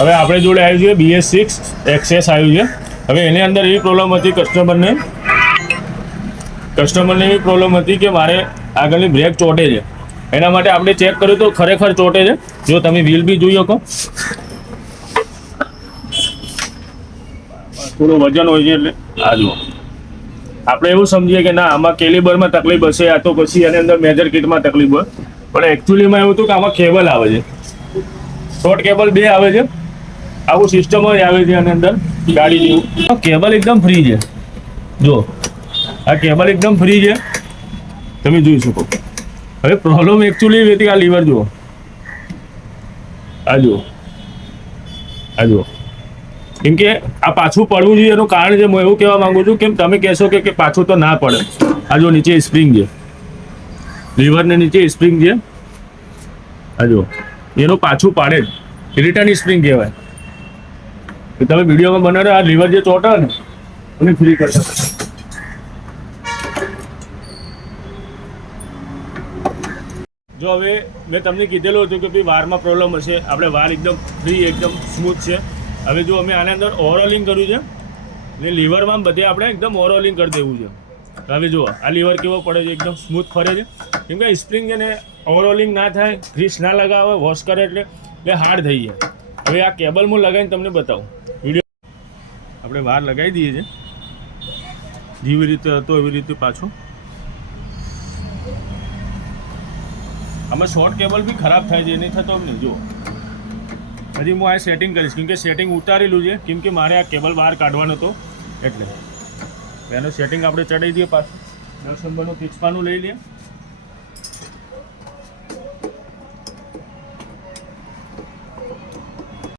હવે આપણે જોડે આવ્યું છે BS6 XS આવ્યું છે. હવે એની અંદર એવી પ્રોબ્લેમ હતી કસ્ટમરને એવી પ્રોબ્લેમ હતી કે મારે આગળની બ્રેક ચોટે છે. એના માટે આપણે ચેક કર્યું તો ખરેખર ચોટે છે. જો તમે વ્હીલ બી જોઈ શકો, થોડું વજન હોય છે એટલે આ જુઓ. આપણે એવું સમજીએ કે ના આમાં કેલિબરમાં તકલીફ હશે, આ તો પછી એની અંદર મેજર કિટમાં તકલીફ હોય, પણ એકચ્યુઅલીમાં એવું હતું કે આમાં કેબલ આવે છે, શોર્ટ કેબલ 2 આવે છે. આવું સિસ્ટમ જ આવે છે એની અંદર ગાડી જેવું. કેબલ એકદમ ફ્રી છે. જો આ કેબલ એકદમ ફ્રી છે, તમે જોઈ શકો. હવે પ્રોબ્લેમ એકચ્યુઅલી એવી હતી, આ લીવર જુઓ, આ જુઓ, આ જુઓ. કેમ કે આ પાછું પડવું જોઈએ એનું કારણ છે, હું એવું કહેવા માંગુ છું. કેમ તમે કહેશો કે પાછું તો ના પડે. આ જો નીચે સ્પ્રિંગ છે, લીવરને નીચે સ્પ્રિંગ છે, આ જુઓ, એનું પાછું પાડે જ, રિટર્ન સ્પ્રિંગ કહેવાય. તમે વિડીયોમાં બનાવો આ લીવર જે ચોટે ને એને ફ્રી કરતા. જો હવે મેં તમને કીધેલું હતું કે ભાઈ વારમાં પ્રોબ્લેમ હશે, આપણે વાર એકદમ ફ્રી એકદમ સ્મૂથ છે. હવે જો અમે આના અંદર ઓવરઓલિંગ કર્યું છે ને લીવરમાં બધે આપણે એકદમ ઓવરઓલિંગ કરી દેવું છે. હવે જુઓ આ લીવર કેવો પડે છે, એકદમ સ્મૂથ ફરે છે. કેમ કે સ્પ્રિંગ એને ઓવરઓલિંગ ના થાય, ગ્રીસ ના લગાવે, વોશ કરે એટલે હાર્ડ થઈ જાય. હવે આ કેબલ હું લગાવીને તમને બતાવું. વિડીયો આપણે વાર લગાવી દઈએ છીએ, જેવી રીતે હતો એવી રીતે પાછું. આમાં શોર્ટ કેબલ બી ખરાબ થાય છે, નહીં થતો નહીં. જુઓ હજી હું આ સેટિંગ કરીશ, કેમ કે સેટિંગ ઉતારેલું છે, કેમ કે મારે આ કેબલ બહાર કાઢવાનો હતો એટલે એનું સેટિંગ આપણે ચડાવી દઈએ. પાછું 10 નંબરનું 53 લઈ લઈએ.